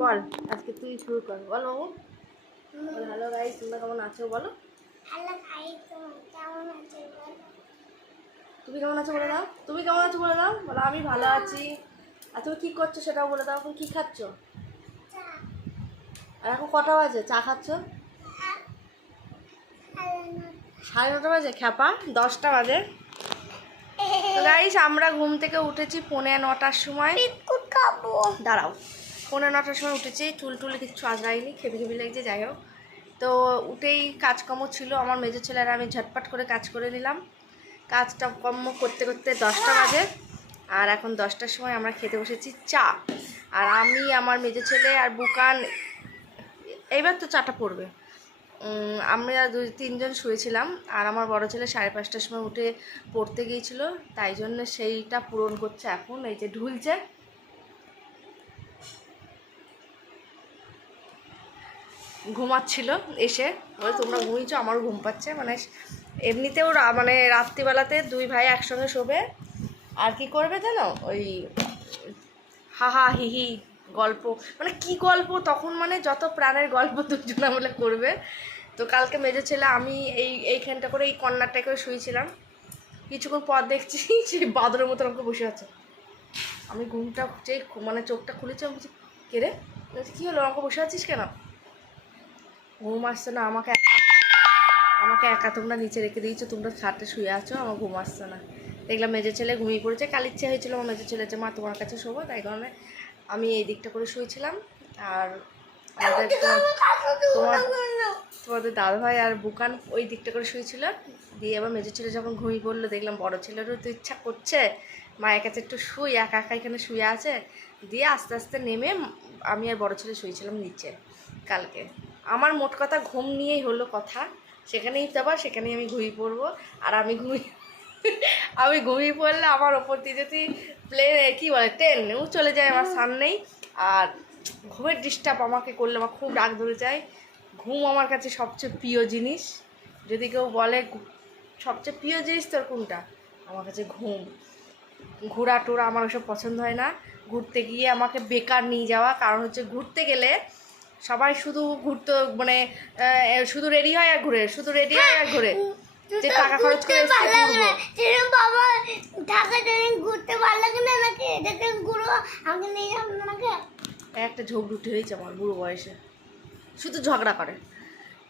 বল আজকে তুই শুরু কর বলো। হ্যালো গাইস, তোমরা কেমন আছো বলো। হ্যালো গাইস, কেমন আছো বলো। তুমি কেমন আছো বলে দাও। তুমি কেমন আছো বলে দাও। বলো আমি ভালো আছি। আর তুমি কী করছো সেটাও বলে দাও। এখন কী খাচ্ছ? আর এখন কটা বাজে চা খাচ্ছ? 9:30 বাজে। খ্যাপা 10টা বাজে। তো গাইস আমরা ঘুম থেকে উঠেছি 9:45-র সময়। বিস্কুট খাবো। দাঁড়াও, 9:45-র সময় উঠেছি। চুল টুল কিচ্ছু আজরাইনি, খেবি খেবি লাগছে। যাই হোক, তো উঠেই কাজকর্ম ছিল আমার মেজো ছেলের, আমি ঝটপট করে কাজ করে নিলাম। কাজটা কর্ম করতে করতে 10টা বাজে। আর এখন 10টার সময় আমরা খেতে বসেছি চা। আর আমি, আমার মেজো ছেলে আর বুকান, এইবার তো চাটা পড়বে। আমরা 2-3 জন শুয়েছিলাম। আর আমার বড় ছেলে 5:30টার সময় উঠে পড়তে গিয়েছিল, তাই জন্য সেইটা পূরণ করছে এখন। এই যে ঢুলছে, ঘুমাচ্ছিল এসে। বলে তোমরা ঘুমিয়েছো, আমারও ঘুম পাচ্ছে। মানে এমনিতেও মানে রাত্রিবেলাতে দুই ভাই একসঙ্গে শোবে। আর কি করবে জানো, ওই হাহা হিহি গল্প, মানে কি গল্প তখন, মানে যত প্রাণের গল্প দুজনা মিলে করবে। তো কালকে মেজো ছেলে আমি এইখানটা করে এই কর্নারটা করে শুয়েছিলাম। কিছুক্ষণ পর দেখছি সেই বাদরের মতো আমাকে বসে আছে। আমি ঘুমটা যে মানে চোখটা খুলেছি, আমি বলছি কে রে, কী হলো আমাকে বসে আছিস কেন? ঘুম আসছে না আমাকে একা তোমরা নিচে রেখে দিয়েছো, তোমরা খাটে শুয়ে আছো, আমার ঘুম আসছে না। দেখলাম মেজো ছেলে ঘুমিয়ে পড়েছে। কাল ইচ্ছে হয়েছিল আমার মেজো ছেলে যে মা তোমার কাছে শোবো, তাই কারণে আমি এই দিকটা করে শুয়েছিলাম। আর আমাদের তোমাদের দাদাভাই আর বুকান ওই দিকটা করে শুয়েছিল। দিয়ে আবার মেজো ছেলে যখন ঘুমিয়ে পড়লো, দেখলাম বড় ছেলেরও তো ইচ্ছা করছে মায়ের কাছে একটু শুই, একা একা এখানে শুয়ে আছে। দিয়ে আস্তে আস্তে নেমে আমি আর বড় ছেলে শুয়েছিলাম নিচে। কালকে আমার মোট কথা ঘুম নিয়েই হলো কথা। সেখানেই যাবা, সেখানেই আমি ঘুমিয়ে পড়বো। আর আমি ঘুমিয়ে পড়লে আমার ওপর দিয়ে যদি প্লেন কী বলে ট্রেন চলে যায় আমার সামনেই। আর ঘুমের ডিস্টার্ব আমাকে করলে আমার খুব রাগ ধরে যায়। ঘুম আমার কাছে সবচেয়ে প্রিয় জিনিস। যদি কেউ বলে সবচেয়ে প্রিয় জিনিস তোর কোনটা, আমার কাছে ঘুম। ঘোরা টোরা আমার ওসব পছন্দ হয় না। ঘুরতে গিয়ে আমাকে বেকার নিয়ে যাওয়া, কারণ হচ্ছে ঘুরতে গেলে সবাই শুধু ঘুরতে মানে শুধু রেডি হয় আর ঘুরে, শুধু রেডি হয় আর ঘুরে, যে টাকা খরচ করে বাবা ঢাকা ঘুরতে ভালো লাগে না নাকি? এটাকে ঘুরো, আমাকে নিয়ে যাবো নাকি? একটা ঝগড়ুটি হয়েছে আমার বুড়ো বয়সে, শুধু ঝগড়া করে।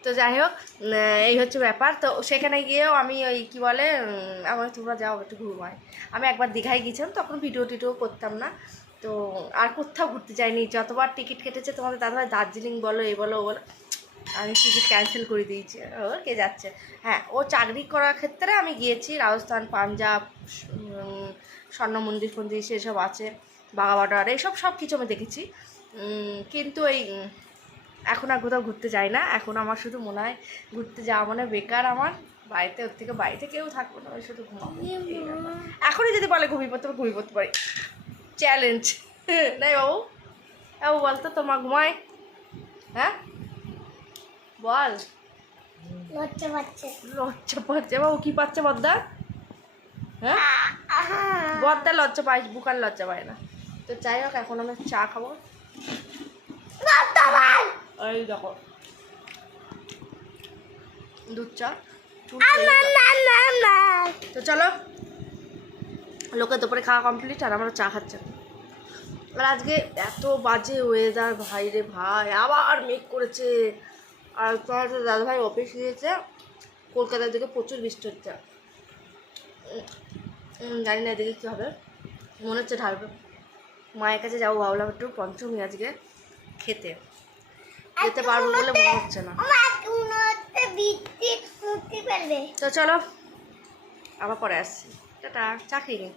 তো যাই হোক, এই হচ্ছে ব্যাপার। তো সেখানে গিয়েও আমি ওই কী বলে আমার তোমরা যাও একটু ঘুরবায়। আমি একবার দীঘায় গিয়েছিলাম, তখন ভিডিও টিডিও করতাম না। তো আর কোথাও ঘুরতে যাইনি। যতবার টিকিট কেটেছে তোমাদের দাদাভাই, দার্জিলিং বলো এ বলো ও বলো, আমি টিকিট ক্যান্সেল করে দিয়েছি। ও কে যাচ্ছে। হ্যাঁ, ও চাকরি করার ক্ষেত্রে আমি গিয়েছি রাজস্থান, পাঞ্জাব, স্বর্ণ মন্দির ফন্দির সেসব আছে, বাঘা বর্ডার, এইসব সব কিছু আমি দেখেছি। কিন্তু এই এখন আর কোথাও ঘুরতে যাই না। এখন আমার শুধু মনে হয় ঘুরতে যাওয়া মানে বেকার আমার। বাড়িতে ওর থেকে বাড়িতে কেউ থাকবো না, ওই শুধু ঘুমাবো। এখনই যদি বলে ঘুমিয়ে পড়তে ঘুমিয়ে পড়তে পারি, চ্যালেঞ্জ নাই বাবু। বাবু বল তো তোমার ঘুমায়, হ্যাঁ বল। লজ্জা পাচ্ছে। লজ্জা পাচ্ছে বাবু? কী পাচ্ছে বদ্দা? হ্যাঁ বদ্দা লজ্জা পাই, বুকার লজ্জা পায় না। তো যাই হোক, এখন আমরা চা খাবো। এই দেখো দুধ চা। তো চলো, লোকের দুপুরে খাওয়া কমপ্লিট আর আমরা চা খাচ্ছি। আর আজকে এত বাজে ওয়েদার ভাই রে ভাই, আবার মেঘ করেছে। আর তোমার দাদাভাই অফিস গিয়েছে, কলকাতার দিকে প্রচুর বৃষ্টি হচ্ছে। জানি না এদিকে কী হবে, মনে হচ্ছে ঢালবে। মায়ের কাছে যাবো ভাবলাম একটু পঞ্চমী আজকে খেতে, যেতে পারবো বলে মনে হচ্ছে না। তো চলো আবার পরে আসছি, টাটা। চা খেয়ে নি।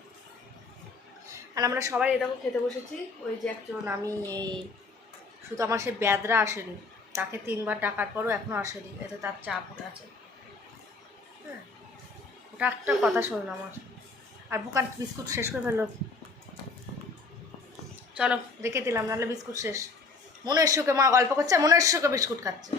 আর আমরা সবাই এরকম খেতে বসেছি। ওই যে একজন, আমি এই শুধু আমার সে ব্যাদরা আসেনি, তাকে 3বার ডাকার পরও এখনও আসেনি, এতে তার চা পড়ে আছে। হ্যাঁ, ওটা একটা কথা শোনো আমার। আর বুকান বিস্কুট শেষ করে ফেললো। চলো রেখে দিলাম, নাহলে বিস্কুট শেষ। মনের সুখে মা গল্প করছে, মনের সুখে বিস্কুট খাচ্ছে।